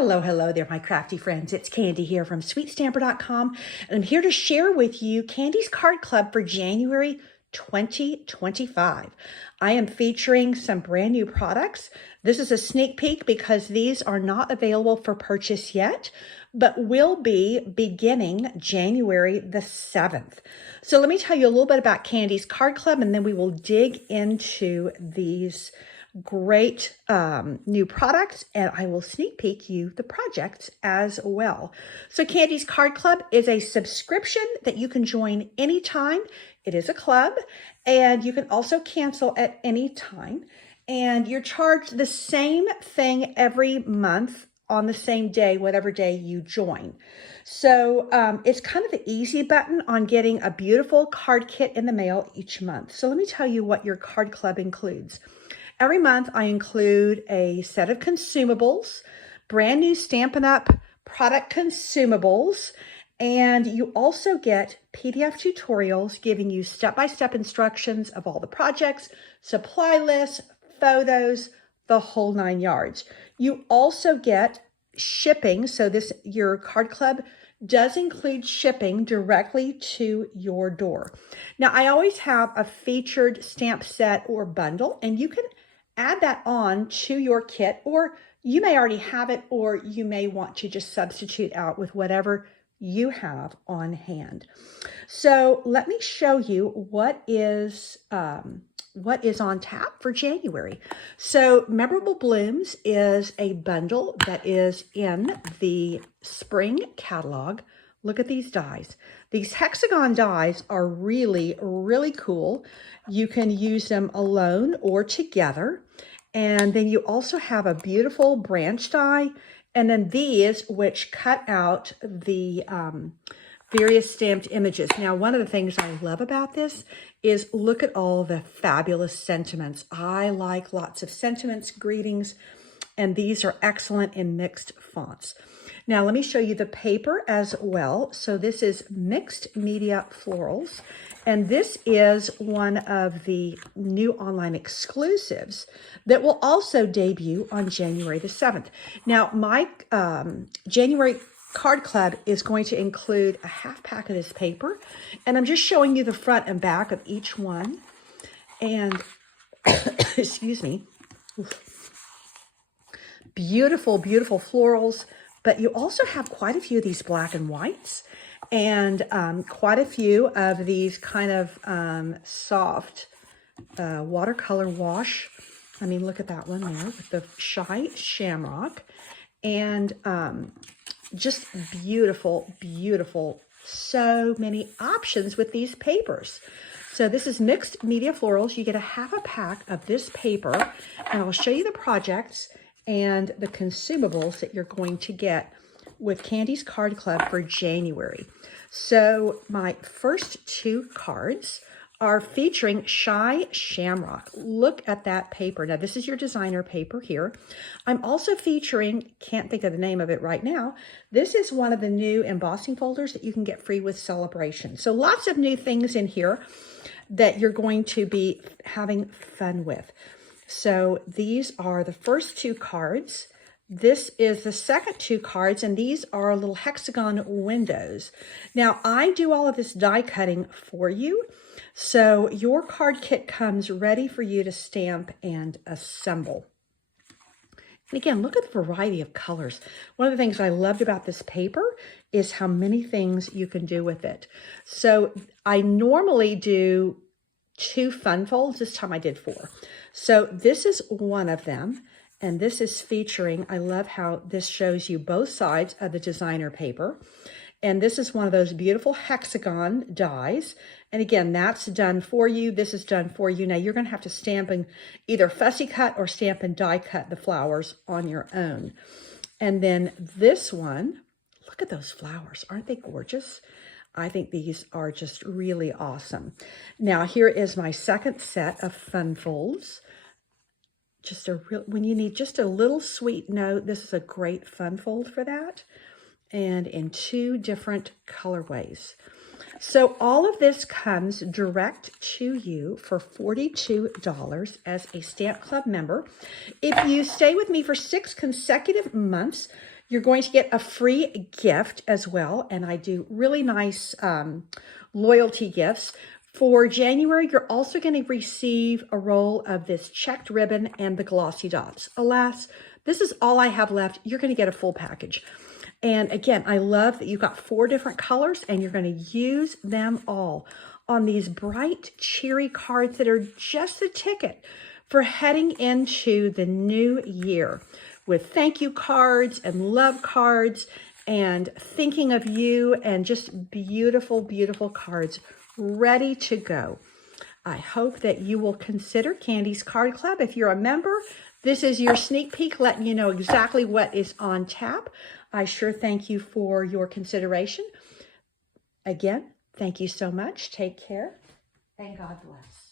Hello, hello there, my crafty friends. It's Candy here from sweetstamper.com, and I'm here to share with you Candy's Card Club for January 2025. I am featuring some brand new products. This is a sneak peek because these are not available for purchase yet, but will be beginning January the 7th. So let me tell you a little bit about Candy's Card Club, and then we will dig into these great new products, and I will sneak peek you the projects as well. So Candy's Card Club is a subscription that you can join anytime. It is a club, and you can also cancel at any time, and you're charged the same thing every month on the same day, whatever day you join. So it's kind of the easy button on getting a beautiful card kit in the mail each month. So let me tell you what your card club includes. Every month, I include a set of consumables, brand new Stampin' Up! Product consumables, and you also get PDF tutorials giving you step-by-step instructions of all the projects, supply lists, photos, the whole 9 yards. You also get shipping, so your card club does include shipping directly to your door. Now, I always have a featured stamp set or bundle, and you can add that on to your kit, or you may already have it, or you may want to just substitute out with whatever you have on hand. So let me show you what is on tap for January. So Memorable Blooms is a bundle that is in the spring catalog. Look at these dies. These hexagon dies are really, really cool. You can use them alone or together. And then you also have a beautiful branch die. And then these, which cut out the various stamped images. Now, one of the things I love about this is look at all the fabulous sentiments. I like lots of sentiments, greetings, and these are excellent in mixed fonts. Now, let me show you the paper as well. So this is Mixed Media Florals, and this is one of the new online exclusives that will also debut on January the 7th. Now, my January Card Club is going to include a half pack of this paper, and I'm just showing you the front and back of each one. And, excuse me, beautiful, beautiful florals. But you also have quite a few of these black and whites, and quite a few of these kind of soft watercolor wash. I mean, look at that one there with the Shy Shamrock. And just beautiful, beautiful. So many options with these papers. So this is Mixed Media Florals. You get a half a pack of this paper, and I'll show you the projects and the consumables that you're going to get with Candy's Card Club for January. So my first two cards are featuring Shy Shamrock. Look at that paper. Now, this is your designer paper here. I'm also featuring, can't think of the name of it right now, this is one of the new embossing folders that you can get free with Celebration. So lots of new things in here that you're going to be having fun with. So these are the first two cards. This is the second two cards, and these are little hexagon windows. Now, I do all of this die cutting for you, so your card kit comes ready for you to stamp and assemble. And again, look at the variety of colors. One of the things I loved about this paper is how many things you can do with it. So I normally do 2 fun folds. This time I did 4. So this is one of them, and this is featuring, I love how this shows you both sides of the designer paper. And this is one of those beautiful hexagon dies. And again, that's done for you. This is done for you. Now you're going to have to stamp and either fussy cut or stamp and die cut the flowers on your own. And then this one, look at those flowers. Aren't they gorgeous? I think these are just really awesome. Now, here is my second set of fun folds. When you need just a little sweet note, this is a great fun fold for that. And in 2 different colorways. So all of this comes direct to you for $42 as a Stamp Club member. If you stay with me for 6 consecutive months, You're going to get a free gift as well, and I do really nice loyalty gifts. For January, you're also going to receive a roll of this checked ribbon and the glossy dots. Alas, this is all I have left. You're going to get a full package. And again, I love that you've got 4 different colors, and you're going to use them all on these bright, cheery cards that are just the ticket for heading into the new year with thank you cards and love cards and thinking of you, and just beautiful, beautiful cards ready to go. I hope that you will consider Candy's Card Club. If you're a member, this is your sneak peek letting you know exactly what is on tap. I sure thank you for your consideration. Again, thank you so much. Take care, and God bless.